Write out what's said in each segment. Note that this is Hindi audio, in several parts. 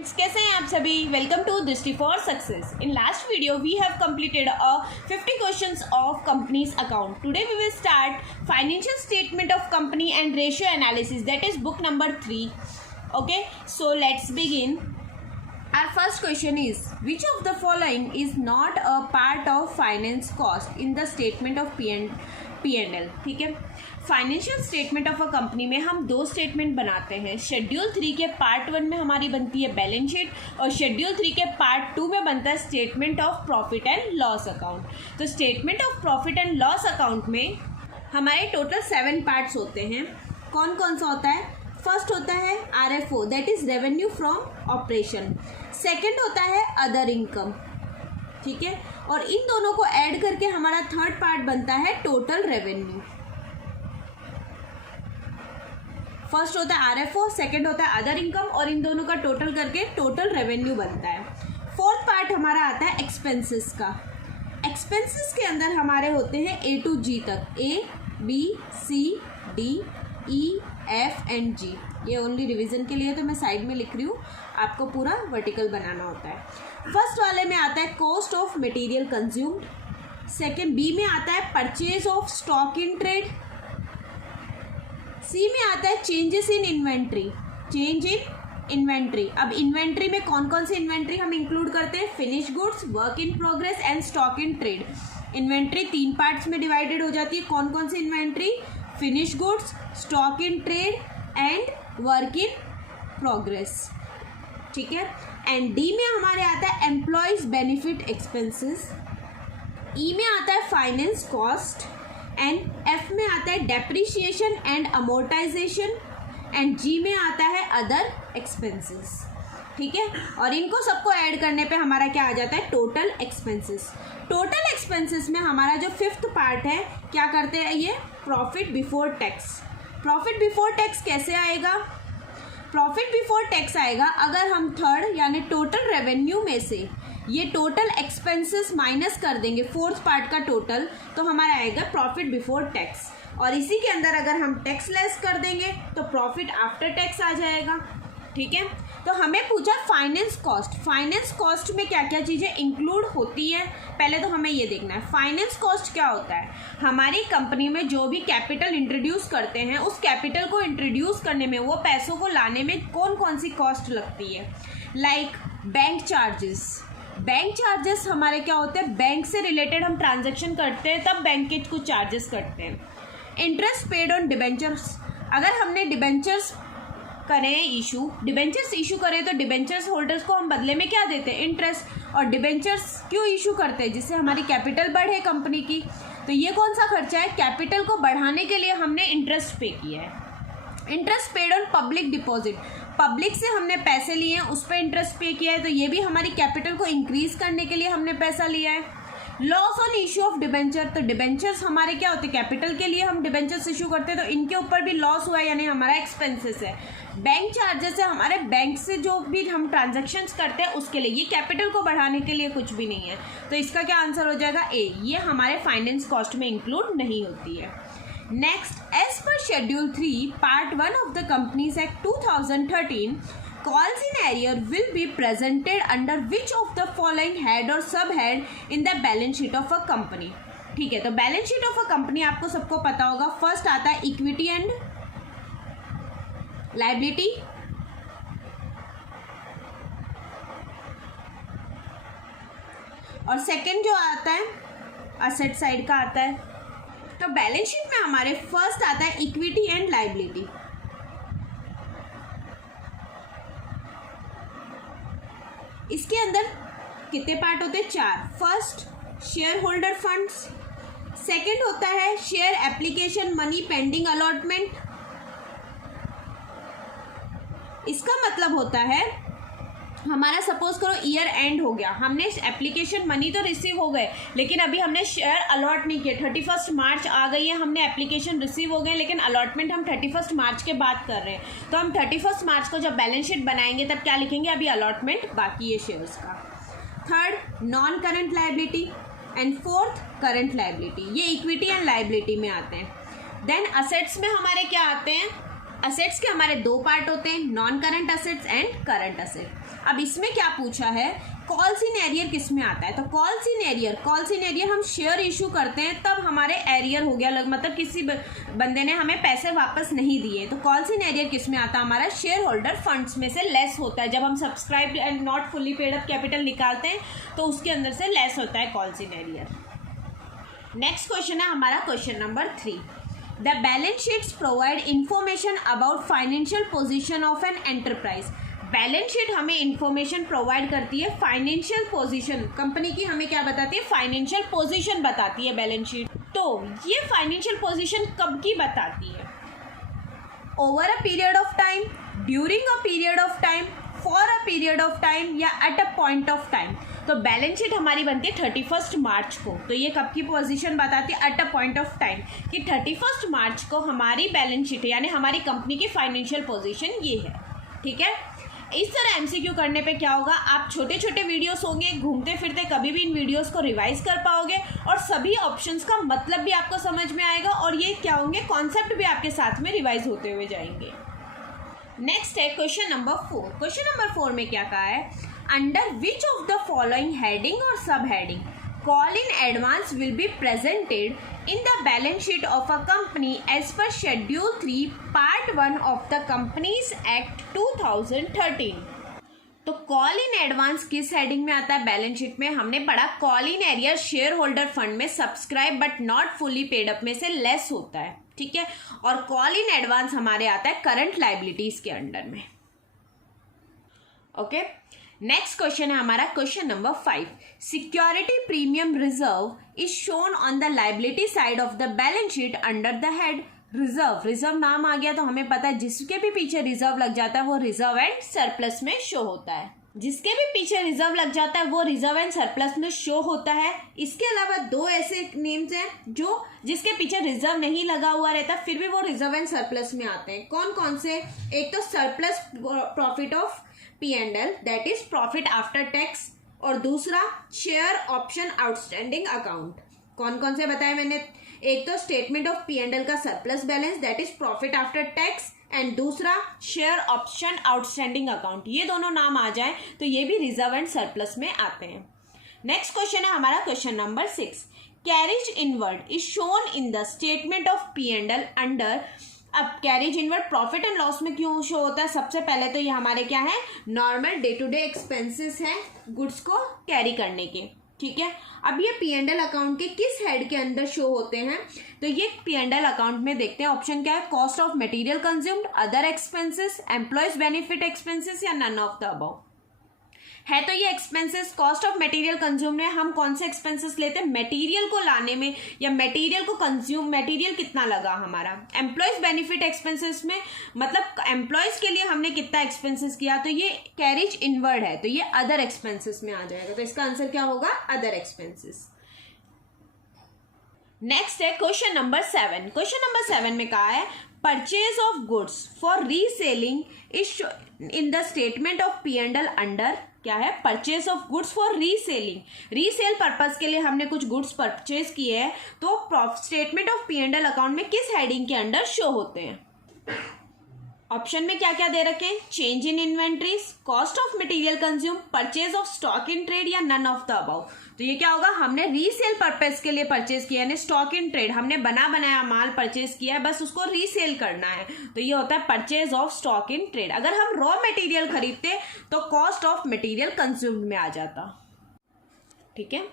कैसे हैं आप सभी। Welcome to Drishti for success. In last video we have completed a 50 questions of company's account. Today we will start financial statement of company and ratio analysis, that is book number 3. Okay, so let's begin. Our first question is, which of the following is not a part of finance cost in the statement of P&L? ठीक है, financial statement of a company में हम दो स्टेटमेंट बनाते हैं। शेड्यूल 3 के पार्ट 1 में हमारी बनती है बैलेंस शीट और शेड्यूल 3 के पार्ट 2 में बनता है statement of profit and loss account. तो statement of profit and loss account में हमारे टोटल 7 पार्ट्स होते हैं। कौन कौन सा होता है? फर्स्ट होता है RFO, that is revenue from operation. Second होता है अदर इनकम, ठीक है, और इन दोनों को ऐड करके हमारा थर्ड पार्ट बनता है टोटल रेवेन्यू। फर्स्ट होता है RFO, सेकंड होता है अदर इनकम और इन दोनों का टोटल करके टोटल रेवेन्यू बनता है। फोर्थ पार्ट हमारा आता है एक्सपेंसेस का। एक्सपेंसेस के अंदर हमारे होते हैं A to G तक, A B C D E F and G। ये ओनली रिवीजन के लिए तो मैं साइड में लिख रही हूँ, आपको पूरा वर्टिकल बनाना होता है। फर्स्ट वाले में आता है cost of material consumed, second B में आता है purchase of stock in trade, c में आता है changes in inventory, change in inventory. अब इन्वेंट्री में कौन कौन सी इन्वेंट्री हम इंक्लूड करते हैं? Finish goods, work in progress and stock in trade. Inventory 3 parts में डिवाइडेड हो जाती है। कौन कौन सी inventory? Finish goods, stock in trade and work in progress, ठीक है। एंड डी में हमारे आता है एम्प्लॉयज बेनिफिट एक्सपेंसेस, ई में आता है फाइनेंस कॉस्ट एंड एफ में आता है डेप्रिसिएशन एंड अमोर्टाइजेशन एंड जी में आता है अदर एक्सपेंसेस, ठीक है। और इनको सबको ऐड करने पे हमारा क्या आ जाता है? Total expenses. टोटल एक्सपेंसेस में हमारा जो फिफ्थ पार्ट है, क्या करते हैं ये? Profit before tax. Profit before tax कैसे आएगा? प्रॉफिट बिफोर टैक्स आएगा अगर हम थर्ड यानी टोटल रेवेन्यू में से ये टोटल एक्सपेंसेस माइनस कर देंगे, फोर्थ पार्ट का टोटल, तो हमारा आएगा प्रॉफिट बिफोर टैक्स। और इसी के अंदर अगर हम टैक्स लेस कर देंगे तो प्रॉफिट आफ्टर टैक्स आ जाएगा, ठीक है। तो हमें पूछा फाइनेंस कॉस्ट। फाइनेंस कॉस्ट में क्या क्या चीज़ें इंक्लूड होती है, पहले तो हमें ये देखना है। फाइनेंस कॉस्ट क्या होता है? हमारी कंपनी में जो भी कैपिटल इंट्रोड्यूस करते हैं, उस कैपिटल को इंट्रोड्यूस करने में, वो पैसों को लाने में कौन कौन सी कॉस्ट लगती है। Like bank charges. Bank charges हमारे क्या होते हैं? बैंक से रिलेटेड हम ट्रांजैक्शन करते हैं तब बैंक के कुछ चार्जेस कटते हैं। Interest paid on debentures. अगर हमने डिबेंचर्स करें इशू, डिबेंचर्स इशू करें तो डिबेंचर्स होल्डर्स को हम बदले में क्या देते हैं? इंटरेस्ट। और डिबेंचर्स क्यों इशू करते हैं? जिससे हमारी कैपिटल बढ़े कंपनी की। तो ये कौन सा खर्चा है? कैपिटल को बढ़ाने के लिए हमने इंटरेस्ट पे किया है। Interest paid on public deposit. Public से हमने पैसे लिए हैं, उस पर इंटरेस्ट पे किया है, तो ये भी हमारी कैपिटल को इंक्रीज करने के लिए हमने पैसा लिया है। Loss on issue of debenture. तो डिबेंचर्स हमारे क्या होते हैं? कैपिटल के लिए हम डिबेंचर्स इशू करते हैं, तो इनके ऊपर भी लॉस हुआ है, यानी हमारा एक्सपेंसेस है। बैंक चार्जेस है हमारे, बैंक से जो भी हम ट्रांजेक्शन्स करते हैं उसके लिए, ये कैपिटल को बढ़ाने के लिए कुछ भी नहीं है। तो इसका क्या आंसर हो जाएगा? ए। ये हमारे फाइनेंस कॉस्ट में इंक्लूड नहीं होती है। Next, as per schedule 3 part 1 of the companies act 2013, calls in arrear will be presented under which of the following head or sub head in the balance sheet of a company। ठीक है, तो balance sheet of a company आपको सबको पता होगा। फर्स्ट आता है इक्विटी एंड लायबिलिटी, और सेकंड जो आता है असेट साइड का आता है। तो बैलेंस शीट में हमारे फर्स्ट आता है इक्विटी एंड लायबिलिटी। इसके अंदर कितने पार्ट होते हैं? 4। First, share holder funds. Second होता है share application money pending allotment. इसका मतलब होता है हमारा सपोज करो ईयर एंड हो गया, हमने एप्लीकेशन मनी तो रिसीव हो गए, लेकिन अभी हमने शेयर अलॉट नहीं किया। 31 मार्च आ गई है, हमने एप्लीकेशन रिसीव हो गए, लेकिन अलॉटमेंट हम 31 मार्च के बाद कर रहे हैं। तो हम 31 मार्च को जब बैलेंस शीट बनाएंगे तब क्या लिखेंगे? अभी अलॉटमेंट बाकी है शेयर्स का। Third, non current liability and fourth, current liability. ये इक्विटी एंड लायबिलिटी में आते हैं। देन असेट्स में हमारे क्या आते हैं? असेट्स के हमारे 2 पार्ट होते हैं, non current assets and current asset. अब इसमें क्या पूछा है, कॉल इन एरियर किस में आता है, तो कॉल इन एरियर हम शेयर इशू करते हैं तब हमारे एरियर हो गया, मतलब किसी बंदे ने हमें पैसे वापस नहीं दिए, तो कॉल इन एरियर किस में आता है, हमारा शेयर होल्डर फंड्स में से लेस होता है। जब हम subscribe and not fully paid up capital निकालते हैं तो उसके अंदर से लेस होता है call in arrear. Next question है हमारा question number 3। The balance sheets provide information about financial position of an enterprise. Balance sheet हमें इंफॉर्मेशन प्रोवाइड करती है फाइनेंशियल पोजीशन, कंपनी की हमें क्या बताती है, फाइनेंशियल पोजीशन बताती है बैलेंस शीट। तो ये फाइनेंशियल पोजीशन कब की बताती है, over a period of time, during a period of time, for a period of time या at a point of time. तो बैलेंस शीट हमारी बनती है 31 मार्च को, तो ये कब की पोजीशन बताती है, eight a point of time, कि 31 मार्च को हमारी बैलेंस शीट यानी हमारी कंपनी की फाइनेंशियल पोजीशन ये है। ठीक है, इस तरह एमसीक्यू करने पे क्या होगा, आप छोटे छोटे वीडियोस होंगे, घूमते फिरते कभी भी इन वीडियोस को रिवाइज कर पाओगे और सभी ऑप्शंस का मतलब भी आपको समझ में आएगा और ये क्या होंगे, कॉन्सेप्ट भी आपके साथ में रिवाइज होते हुए जाएंगे। नेक्स्ट है क्वेश्चन नंबर 4। क्वेश्चन नंबर 4 में क्या कहा है, under which of the following heading और सब heading call in advance will be presented in the balance sheet of a company as per schedule 3 part 1 of the Companies Act 2013। तो कॉल इन एडवांस किस हेडिंग में आता है बैलेंस शीट में, हमने पढ़ा call in arrear share holder fund में subscribe but not fully paid up में से लेस होता है। ठीक है, और कॉल इन एडवांस हमारे आता है करंट लाइबिलिटीज के अंडर में। ओके, नेक्स्ट क्वेश्चन है हमारा question number 5। Security premium reserve is shown on the liability side of the balance sheet under the head reserve. Reserve नाम आ गया तो हमें पता है जिसके भी पीछे रिजर्व लग जाता है वो रिजर्व एंड सरप्लस में शो होता है। जिसके भी पीछे रिजर्व लग जाता है वो रिजर्व एंड सरप्लस में शो होता है। इसके अलावा 2 ऐसे नेम्स हैं जो जिसके पीछे रिजर्व नहीं लगा हुआ रहता फिर भी वो रिजर्व एंड सरप्लस में आते हैं। कौन कौन से, एक तो surplus profit of P&L that is profit after tax, और दूसरा शेयर ऑप्शन आउटस्टैंडिंग अकाउंट। कौन कौन से बताए मैंने, एक तो स्टेटमेंट ऑफ P&L का surplus balance that is profit after tax, and दूसरा शेयर ऑप्शन आउटस्टैंडिंग अकाउंट। ये दोनों नाम आ जाए तो ये भी रिजर्व एंड सरप्लस में आते हैं। नेक्स्ट क्वेश्चन है हमारा question number 6। Carriage inward is shown in the statement of P&L under. अब carriage inward profit and loss में क्यों शो होता है, सबसे पहले तो ये हमारे क्या है, normal day to day expenses हैं गुड्स को कैरी करने के। ठीक है, अब ये P&L अकाउंट के किस हेड के अंदर शो होते हैं, तो ये P&L अकाउंट में देखते हैं ऑप्शन क्या है, cost of material consumed, other expenses, employees benefit expenses या नन ऑफ द अबव है। तो ये expenses cost of material consume में हम कौन से एक्सपेंसेस लेते हैं, मटेरियल को लाने में या मटेरियल को कंज्यूम, मटेरियल कितना लगा हमारा। एम्प्लॉयज बेनिफिट एक्सपेंसेस में मतलब एम्प्लॉयज के लिए हमने कितना एक्सपेंसेस किया, तो ये कैरिज इनवर्ड है तो ये अदर एक्सपेंसेस में आ जाएगा। तो इसका आंसर क्या होगा, अदर एक्सपेंसेस। नेक्स्ट है क्वेश्चन नंबर 7। क्वेश्चन नंबर 7 में कहा है purchase of goods for reselling is in the statement of P&L under. क्या है, purchase of goods for reselling, resale purpose के लिए हमने कुछ गुड्स परचेज किए हैं तो स्टेटमेंट ऑफ P&L अकाउंट में किस हेडिंग के अंडर शो होते हैं। ऑप्शन में क्या क्या दे रखे हैं, change in inventories, cost of material consume, purchase of stock in trade या नन ऑफ द अबव। तो ये क्या होगा, हमने रीसेल पर्पस के लिए परचेज किया यानी स्टॉक इन ट्रेड, हमने बना बनाया माल परचेज किया है बस उसको रीसेल करना है, तो ये होता है purchase of stock in trade. अगर हम रॉ मटेरियल खरीदते तो कॉस्ट ऑफ मटेरियल कंज्यूम्ड में आ जाता। ठीक है,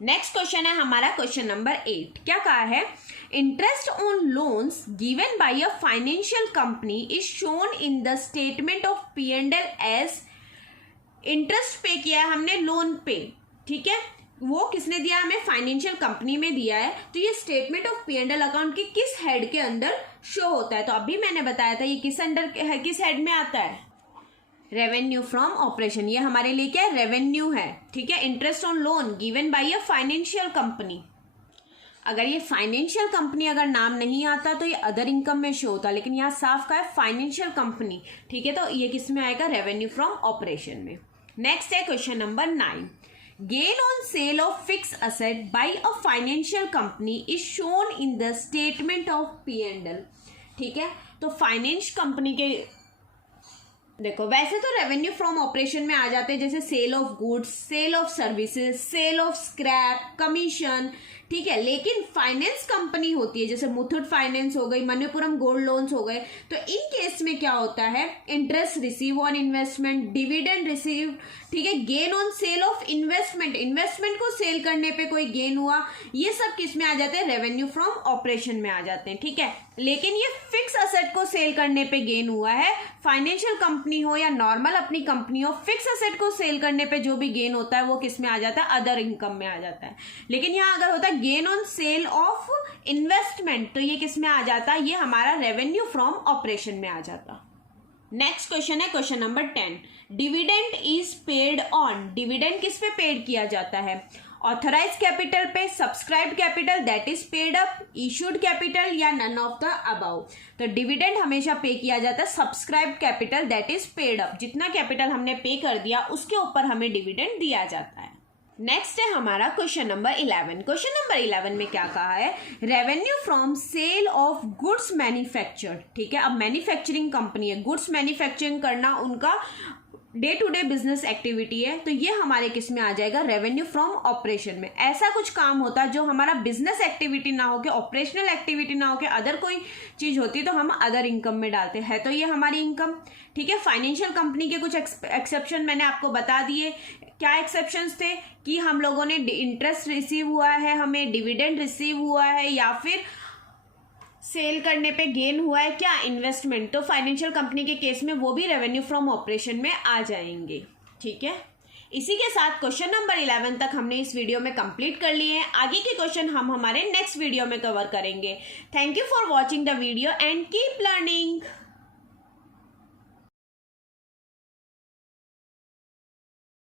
नेक्स्ट क्वेश्चन है हमारा क्वेश्चन नंबर 8। क्या कहा है, interest on loans given by a financial company is shown in the statement of P&L as. Interest pay किया है हमने लोन पे, ठीक है, वो किसने दिया, हमें फाइनेंशियल कंपनी में दिया है, तो ये स्टेटमेंट ऑफ P&L अकाउंट के किस हेड के अंदर शो होता है। तो अभी मैंने बताया था ये किस अंडर है, किस हेड में आता है, रेवेन्यू फ्रॉम ऑपरेशन। ये हमारे लिए क्या है, रेवेन्यू है। ठीक है, interest on loan given by a financial company, अगर ये फाइनेंशियल कंपनी अगर नाम नहीं आता तो ये अदर इनकम में शो होता, लेकिन यहाँ साफ का है फाइनेंशियल कंपनी। ठीक है, तो ये किस में आएगा, रेवेन्यू फ्रॉम ऑपरेशन में। नेक्स्ट है question number 9। Gain on sale of fix asset by a financial company is shown in the statement of P&L। ठीक है, तो फाइनेंस कंपनी के देखो वैसे तो रेवेन्यू फ्रॉम ऑपरेशन में आ जाते हैं जैसे sale of goods, sale of services, sale of scrap, commission, ठीक है। लेकिन फाइनेंस कंपनी होती है जैसे मुथूट फाइनेंस हो गई, मनप्पुरम गोल्ड लोन्स हो गए, तो इन केस में क्या होता है, interest receive on investment, dividend receive, ठीक है, gain on sale of investment, investment को सेल करने पे कोई गेन हुआ, ये सब किस में आ जाते हैं, रेवेन्यू फ्रॉम ऑपरेशन में आ जाते हैं, ठीक है। लेकिन ये फिक्स असेट को सेल करने पे गेन हुआ है, फाइनेंशियल कंपनी हो या नॉर्मल अपनी कंपनी हो, फिक्स असेट को सेल करने पे जो भी गेन होता है वो किस में आ जाता है, अदर इनकम में आ जाता है। लेकिन यहाँ अगर होता है gain on sale of investment, तो ये किस में आ जाता है, ये हमारा रेवेन्यू फ्रॉम ऑपरेशन में आ जाता। नेक्स्ट क्वेश्चन है question number 10, dividend is paid on, dividend किस पे पेड किया जाता है, ऑथराइज कैपिटल पे, subscribe capital that is paid up, issued capital या नन ऑफ द अबव। तो डिविडेंड हमेशा पे किया जाता है subscribe capital that is paid up, जितना कैपिटल हमने पे कर दिया उसके ऊपर हमें डिविडेंड दिया जाता है। नेक्स्ट है हमारा क्वेश्चन नंबर 11। क्वेश्चन नंबर 11 में क्या कहा है, revenue from sale of goods manufactured, ठीक है। अब मैन्युफैक्चरिंग कंपनी है, गुड्स मैन्युफैक्चरिंग करना उनका day to day business activity है, तो ये हमारे किस में आ जाएगा, रेवेन्यू फ्रॉम ऑपरेशन में। ऐसा कुछ काम होता है जो हमारा बिजनेस एक्टिविटी ना हो के, ऑपरेशनल एक्टिविटी ना हो के, अदर कोई चीज होती है तो हम अदर इनकम में डालते हैं, तो ये हमारी इनकम, ठीक है। फाइनेंशियल कंपनी के कुछ एक्सेप्शन मैंने आपको बता दिए। क्या एक्सेप्शंस थे कि हम लोगों ने इंटरेस्ट रिसीव हुआ है, हमें डिविडेंड रिसीव हुआ है, या फिर सेल करने पे गेन हुआ है, क्या इन्वेस्टमेंट, तो फाइनेंशियल कंपनी के केस में वो भी रेवेन्यू फ्रॉम ऑपरेशन में आ जाएंगे, ठीक है। इसी के साथ क्वेश्चन नंबर 11 तक हमने इस वीडियो में कंप्लीट कर लिए हैं। आगे के क्वेश्चन हम हमारे नेक्स्ट वीडियो में कवर करेंगे। Thank you for watching the video and keep learning.